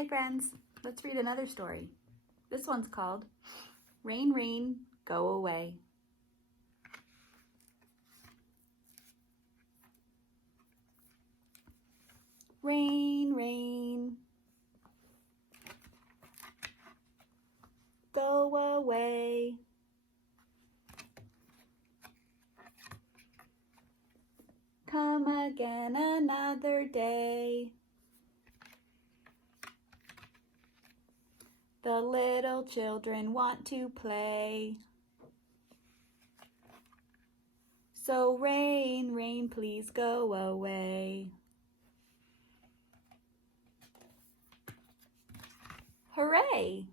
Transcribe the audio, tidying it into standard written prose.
Hi friends, let's read another story. This one's called Rain, Rain, Go Away. Rain, rain, go away. Come again another day. The little children want to play. So rain, rain, please go away. Hooray!